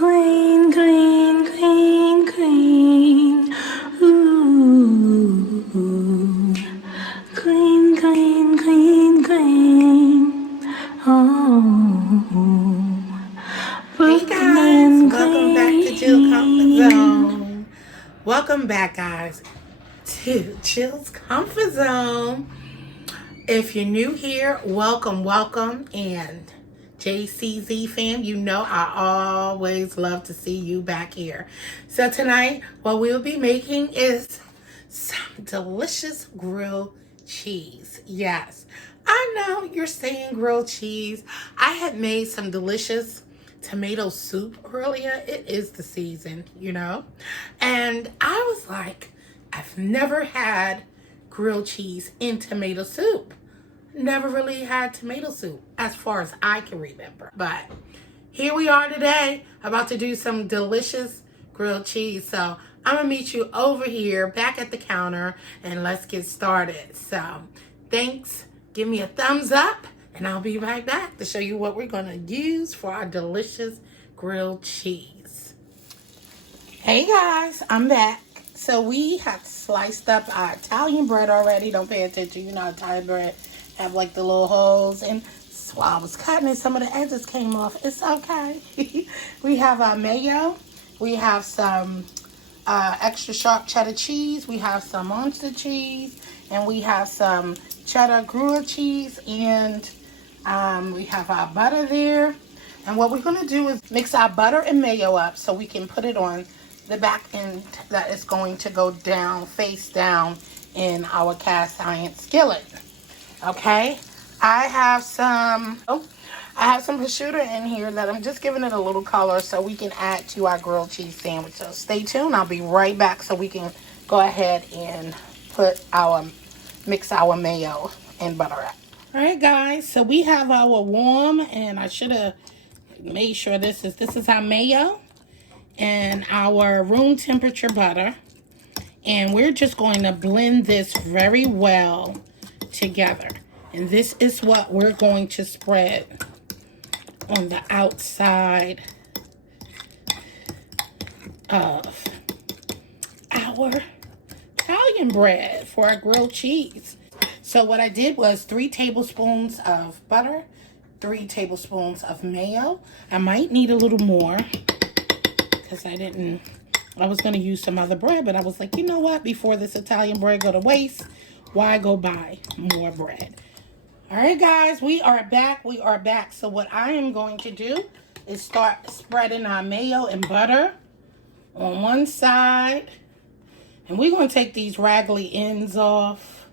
Green, green, green, green. Ooh. Green, green, green, green. Oh. Hey guys, welcome back to Chill Comfort Zone. Welcome back, guys, to Chill's Comfort Zone. If you're new here, welcome. And JCZ fam, you know I always love to see you back here. So tonight, what we'll be making is some delicious grilled cheese. Yes, I know you're saying grilled cheese. I had made some delicious tomato soup earlier. It is the season, you know. And I was like, I've never had grilled cheese in tomato soup. Never really had tomato soup as far as I can remember. But here we are today, about to do some delicious grilled cheese. So I'm gonna meet you over here back at the counter and let's get started. So thanks, give me a thumbs up and I'll be right back to show you what we're gonna use for our delicious grilled cheese. Hey guys, I'm back. So we have sliced up our Italian bread already. Don't pay attention, you know Italian bread have like the little holes, and so while I was cutting it, some of the edges came off. It's okay. We have our mayo. We have some extra sharp cheddar cheese. We have some monster cheese, and we have some cheddar Gruyere cheese, and we have our butter there. And what we're gonna do is mix our butter and mayo up so we can put it on the back end that is going to go down, face down in our cast iron skillet. Okay, I have some prosciutto in here that I'm just giving it a little color so we can add to our grilled cheese sandwich. So stay tuned. I'll be right back so we can go ahead and mix our mayo and butter up. All right, guys. So we have our warm, and I should have made sure this is our mayo and our room temperature butter, and we're just going to blend this very well together. And this is what we're going to spread on the outside of our Italian bread for our grilled cheese. So what I did was 3 tablespoons of butter, 3 tablespoons of mayo. I might need a little more because I was going to use some other bread, but I was like, you know what? Before this Italian bread go to waste, why go buy more bread? All right, guys, we are back. So what I am going to do is start spreading our mayo and butter on one side. And we're going to take these raggedy ends off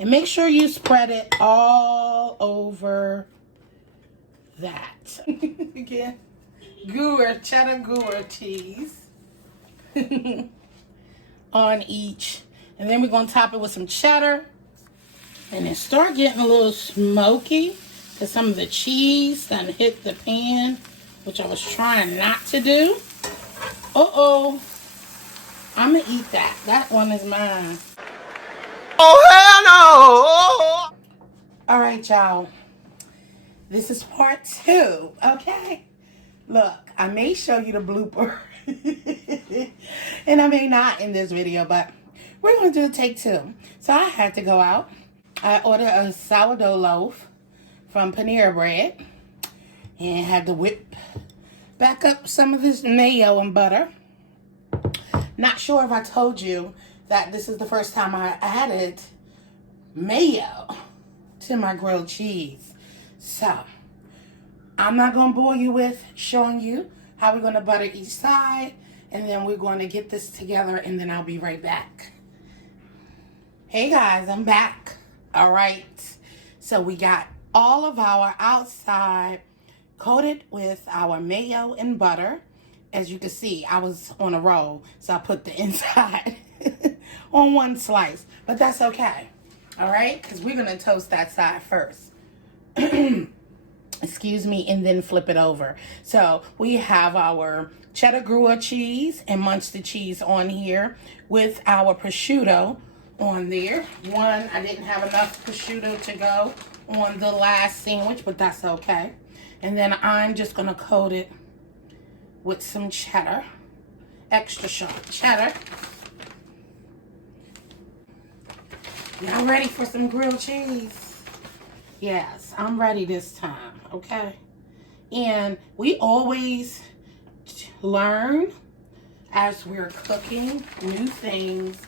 and make sure you spread it all over that. Again, cheddar Gruyere cheese on each. And then we're going to top it with some cheddar. And then start getting a little smoky because some of the cheese done hit the pan, which I was trying not to do. Uh-oh. I'm going to eat that. That one is mine. Oh, hell no! All right, y'all. This is part 2, okay? Look, I may show you the blooper. And I may not in this video, but we're going to do take 2. So I had to go out. I ordered a sourdough loaf from Panera Bread and had to whip back up some of this mayo and butter. Not sure if I told you that this is the first time I added mayo to my grilled cheese. So I'm not going to bore you with showing you how we're going to butter each side, and then we're going to get this together, and then I'll be right back. Hey guys, I'm back. All right, so we got all of our outside coated with our mayo and butter. As you can see, I was on a roll, so I put the inside on one slice, but that's okay. All right, because we're going to toast that side first. Excuse me, and then flip it over. So we have our cheddar Gruyere cheese and Munster cheese on here with our prosciutto on there. I didn't have enough prosciutto to go on the last sandwich, but that's okay. And then I'm just going to coat it with some cheddar. Extra sharp cheddar. Y'all ready for some grilled cheese? Yes, I'm ready this time, okay? And we always learn as we're cooking new things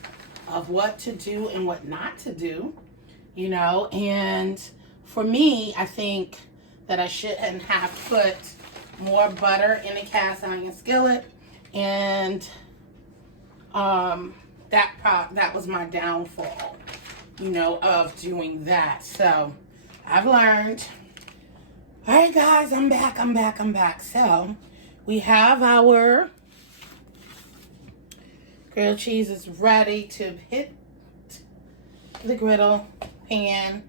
of what to do and what not to do, you know. And for me, I think that I shouldn't have put more butter in a cast iron skillet, and that was my downfall, you know, of doing that. So I've learned. All right, guys, I'm back. So we have our grilled cheese is ready to hit the griddle pan.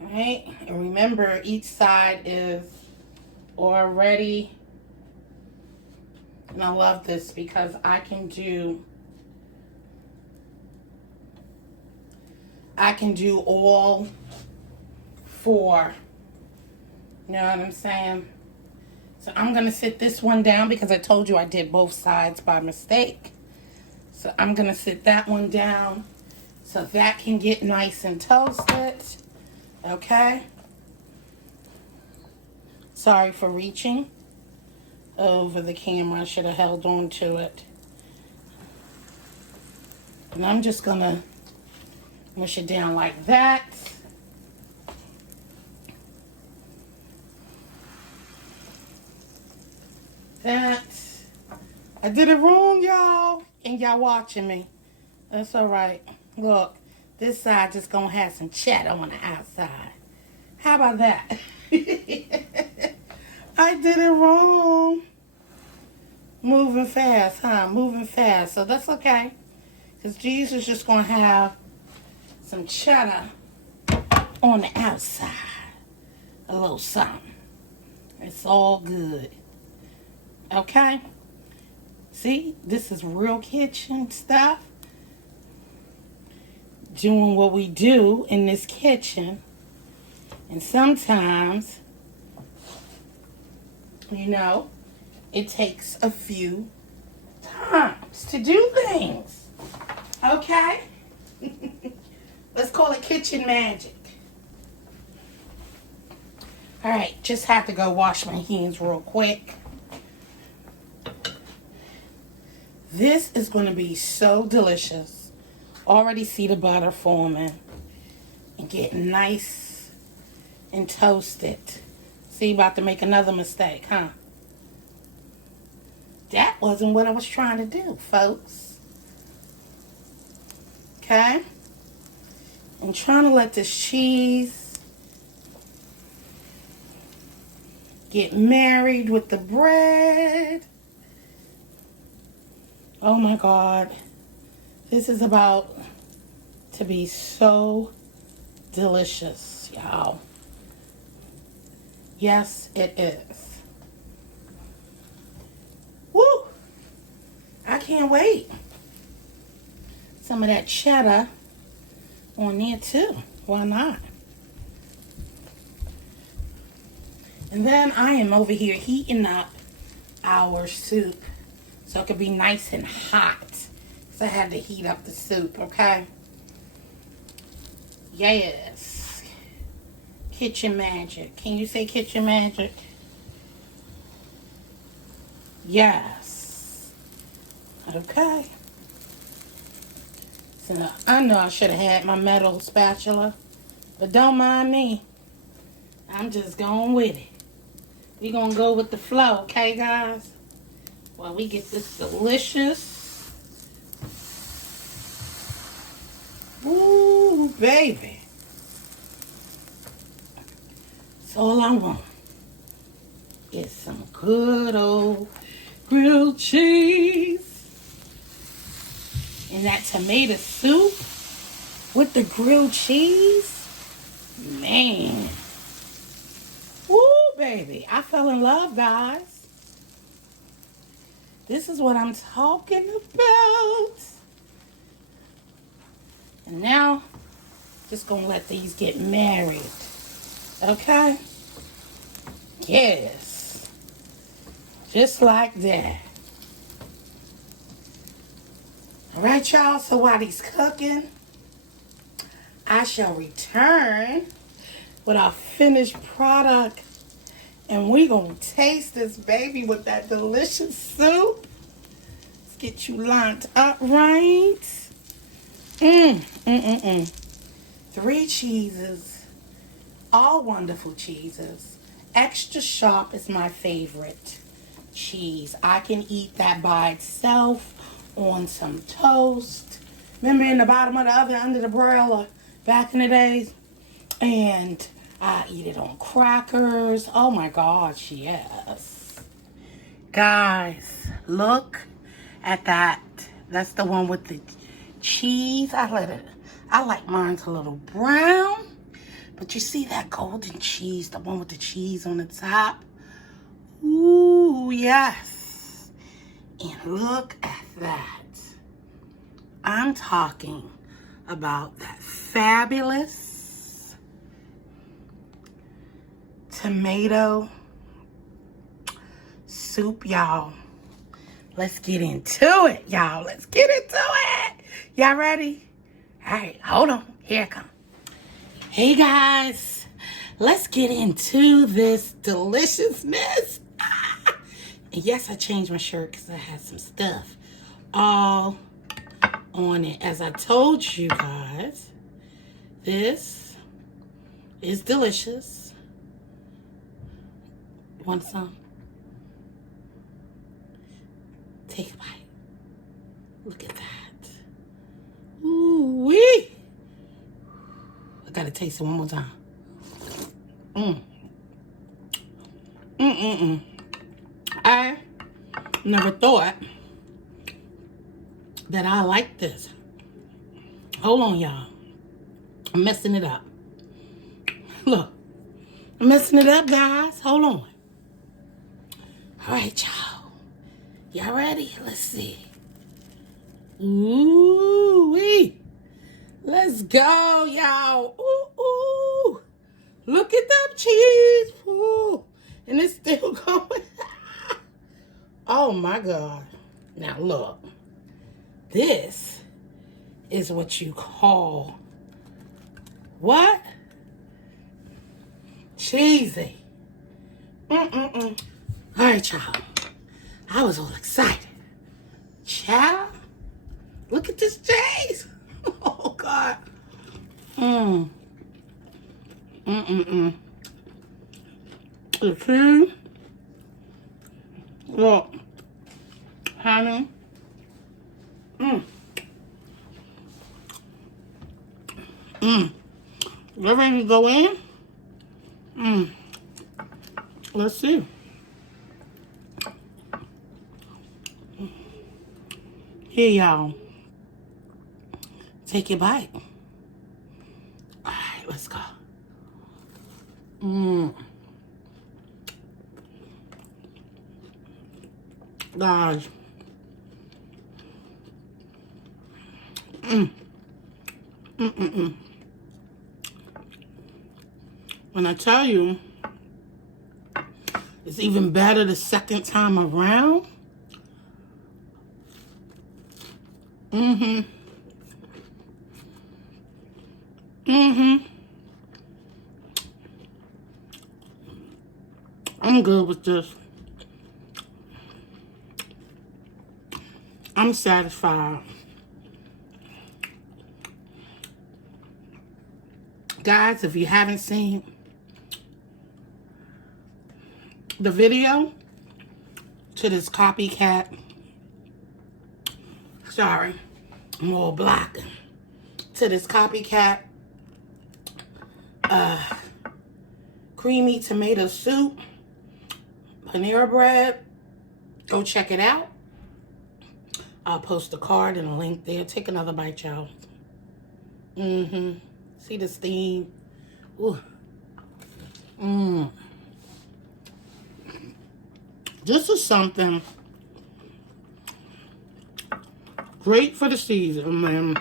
All right, and remember, each side is already, and I love this because I can do all four. You know what I'm saying? So I'm going to sit this one down because I told you I did both sides by mistake. So I'm going to sit that one down so that can get nice and toasted. Okay? Sorry for reaching over the camera. I should have held on to it. And I'm just going to mush it down like that. I did it wrong, y'all. And y'all watching me. That's all right. Look, this side just gonna have some cheddar on the outside. How about that? I did it wrong. Moving fast, huh? Moving fast. So that's okay. Because Jesus is just gonna have some cheddar on the outside. A little something. It's all good. Okay? See, this is real kitchen stuff. Doing what we do in this kitchen. And sometimes, you know, it takes a few times to do things. Okay? Let's call it kitchen magic. All right, just have to go wash my hands real quick. This is going to be so delicious. Already see the butter forming and getting nice and toasted. See, about to make another mistake, huh? That wasn't what I was trying to do, folks. Okay? I'm trying to let this cheese get married with the bread. Oh my God. This is about to be so delicious, y'all. Yes, it is. Woo! I can't wait. Some of that cheddar on there too. Why not? And then I am over here heating up our soup so it could be nice and hot. So I had to heat up the soup, okay? Yes. Kitchen magic. Can you say kitchen magic? Yes. Okay. So now, I know I should have had my metal spatula, but don't mind me. I'm just going with it. We're going to go with the flow, okay, guys? While we get this delicious. Ooh, baby. That's all I want is some good old grilled cheese. And that tomato soup with the grilled cheese. Man. Woo, baby. I fell in love, guys. This is what I'm talking about. And now Just gonna let these get married. Okay? Yes. Just like that. Alright, y'all. So while he's cooking, I shall return with our finished product. And we gonna taste this baby with that delicious soup. Let's get you lined up right. 3 cheeses. All wonderful cheeses. Extra sharp is my favorite cheese. I can eat that by itself on some toast. Remember in the bottom of the oven under the broiler back in the days? And I eat it on crackers. Oh my gosh, yes. Guys, look at that. That's the one with the cheese. I like mine a little brown. But you see that golden cheese, the one with the cheese on the top? Ooh, yes. And look at that. I'm talking about that fabulous tomato soup, y'all. Let's get into it, y'all. Let's get into it. Y'all ready? All right, hold on. Here it comes. Hey, guys. Let's get into this deliciousness. And yes, I changed my shirt because I had some stuff all on it. As I told you guys, this is delicious. Want some? Take a bite. Look at that. Ooh-wee. I gotta taste it one more time. I never thought that I like this. Hold on, y'all. I'm messing it up. Look. I'm messing it up, guys. Hold on. All right, y'all. Y'all ready? Let's see. Ooh-wee. Let's go, y'all. Ooh. Look at that cheese. Ooh. And it's still going. Oh, my God. Now, look. This is what you call what? Cheesy. All right, y'all. I was all excited. Child, look at this cheese. Oh, God. The cheese. Look. Honey. You ready to go in? Let's see. Here, y'all. Take your bite. All right, let's go. Guys. When I tell you, it's even better the second time around. I'm good with this. I'm satisfied. Guys, if you haven't seen the video to this copycat, sorry, I'm all black, to this copycat creamy tomato soup, panera bread, go check it out. I'll post a card and a link there. Take another bite, y'all. See the steam? Ooh. This is something great for the season, man.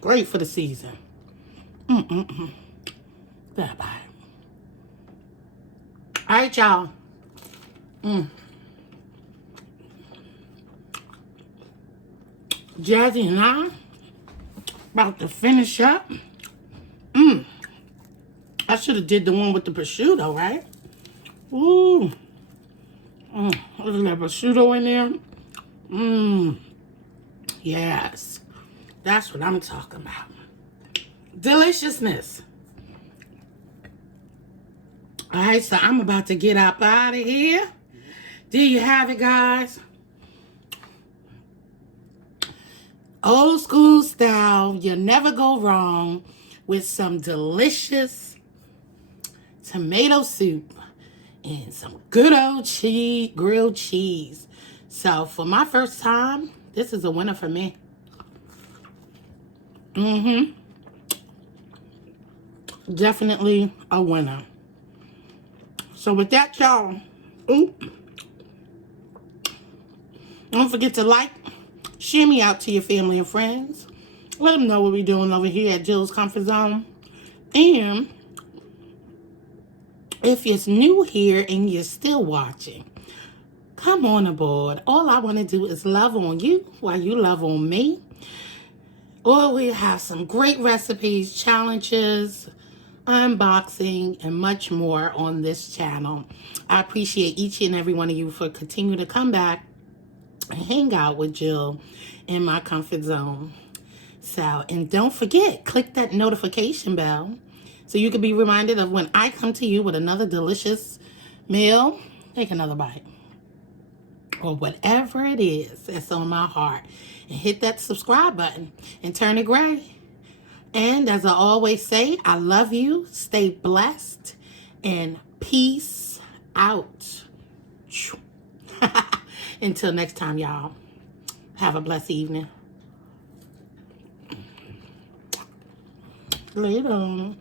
Great for the season. That bite. All right, y'all. Jazzy and I about to finish up. I should have did the one with the prosciutto, right? Ooh. Look at that prosciutto in there. Yes. That's what I'm talking about. Deliciousness. All right, so I'm about to get up out of here. There you have it, guys. Old school style. You never go wrong with some delicious tomato soup and some good old grilled cheese. So for my first time, this is a winner for me. Definitely a winner. So with that, y'all, don't forget to like, share me out to your family and friends. Let them know what we're doing over here at Jill's Comfort Zone. And if you're new here and you're still watching, come on aboard. All I want to do is love on you while you love on me. Or we have some great recipes, challenges, unboxing, and much more on this channel. I appreciate each and every one of you for continuing to come back and hang out with Jill in my comfort zone. So, and don't forget, click that notification bell so you can be reminded of when I come to you with another delicious meal. Take another bite. Or whatever it is that's on my heart. And hit that subscribe button and turn it gray. And as I always say, I love you. Stay blessed. And peace out. Until next time, y'all. Have a blessed evening. Later.